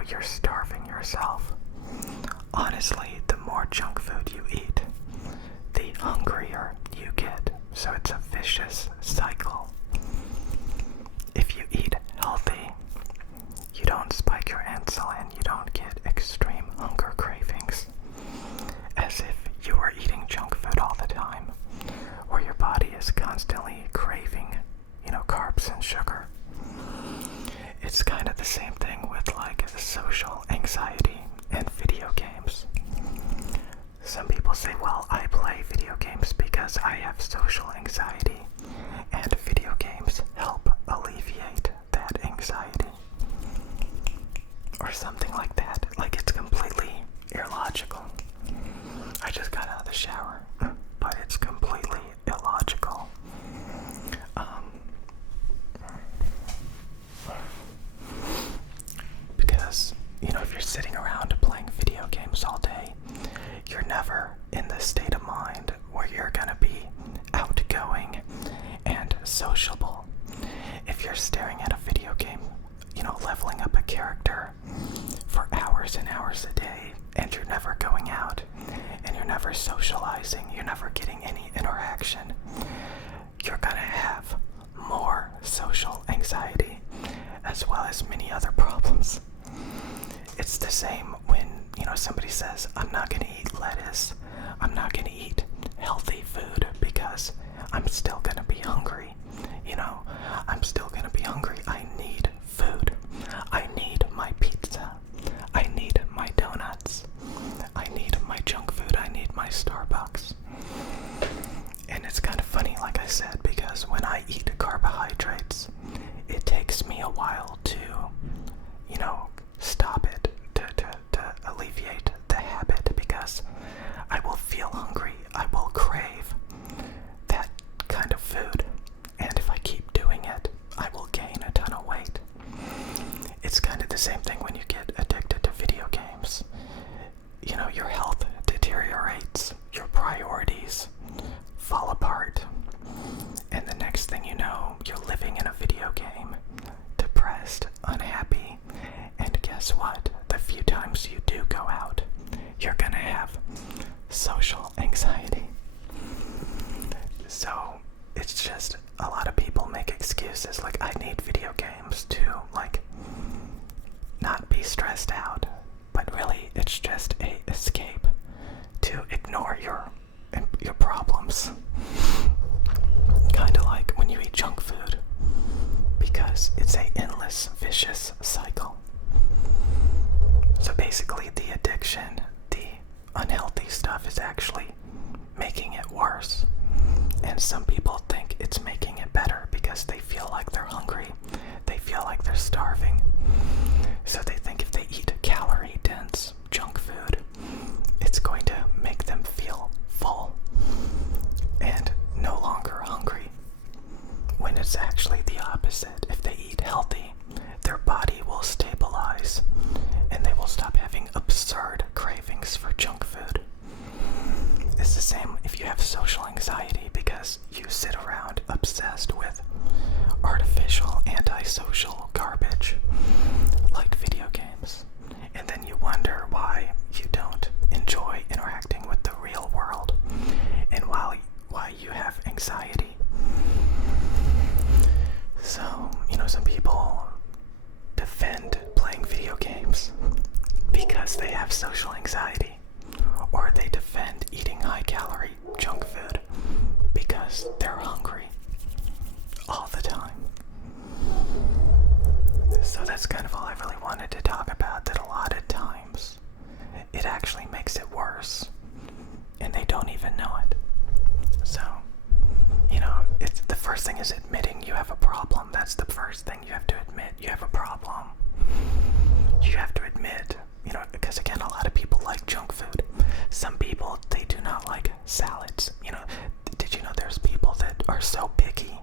you're starving yourself. Honestly, the more junk food you eat, the hungrier you get. So it's a vicious cycle. If you eat healthy, you don't spike your insulin, you don't get extreme hunger cravings, as if you are eating junk food all the time, or your body is constantly craving, carbs and sugar. It's kind of the same thing with like social anxiety and video games. Some people say, well, I play video games because I have social anxiety, and video games help alleviate that anxiety. Or something like that. Like, it's completely illogical. I just got out of the shower, but it's completely illogical. Because, if you're sitting around playing video games all day, you're never in the state of mind where you're gonna be outgoing and sociable. If you're staring at a video game, leveling up a character for hours and hours a day, and you're never going out, and you're never socializing, you're never getting any interaction, you're gonna have more social anxiety, as well as many other problems. It's the same when, somebody says, I'm not gonna eat lettuce, I'm not gonna eat healthy food because I'm still gonna be hungry. I'm still gonna be hungry. I need food. I need my pizza. I need my donuts. I need my junk food. I need my Starbucks. And it's kind of funny, like I said, because when I eat carbohydrates, it takes me a while to, stop it, to alleviate the habit, because I will feel hungry. I will crave that kind of food. And if I keep doing it, I will gain a ton of weight. It's kind of the same thing when you get addicted to video games. Your health deteriorates, your priorities fall apart, and the next thing you know, you're living in a video game, depressed, unhappy, and guess what? The few times you do go out, you're gonna have social anxiety. So, it's just a lot of people make excuses like, I need video games to, not be stressed out. But really, it's just a escape to ignore your problems. Kind of like when you eat junk food, because it's a endless, vicious cycle. So basically, the addiction, the unhealthy stuff is actually making it worse. And some people think it's making it better because they feel like they're hungry. They feel like they're starving. So they think if they eat calorie-dense junk food, it's going to make them feel full and no longer hungry. When it's actually the opposite. If they eat healthy, their body will stabilize and they will stop having absurd cravings for junk food. It's the same if you have social anxiety because you sit around obsessed with artificial, antisocial garbage like video games, and then you wonder why you don't enjoy interacting with the real world and why you have anxiety. So, some people defend playing video games because they have social anxiety, or they defend eating high-calorie junk food because they're hungry all the time. So that's kind of all I really wanted to talk about, that a lot of times it actually makes it worse, and they don't even know it. So, it's the first thing is admitting you have a problem. That's the first thing you have to admit. You have a problem. You have to admit, because again, a lot of people like junk food. Some people, they do not like salads. Did you know there's people that are so picky?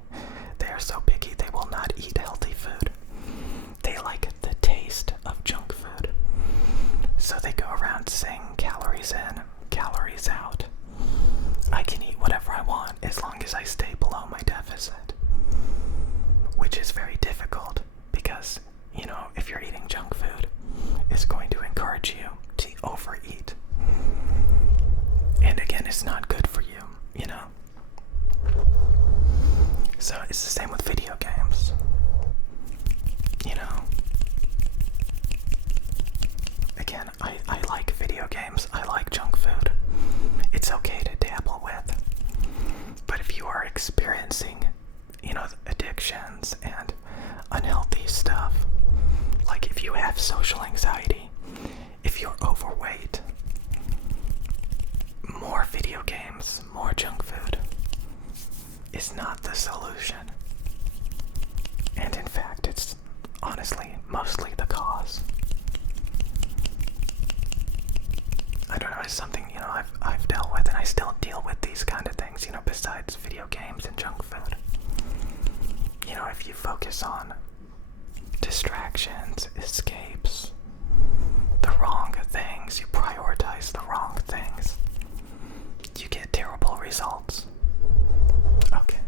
They are so picky they will not eat healthy food. They like the taste of junk encourage you to overeat. And again, it's not good for you, you know? So it's the same with video games. You know? Again, I like video games. I like junk food. It's okay to dabble with. But if you are experiencing, you know, addictions and unhealthy stuff, like if you have social anxiety, if you're overweight, more video games, more junk food is not the solution. And in fact, it's honestly mostly the cause. I don't know, it's something, you know, I've dealt with, and I still deal with these kind of things, you know, besides video games and junk food. You know, if you focus on distractions, escapes, the wrong things, you prioritize the wrong things, you get terrible results. Okay.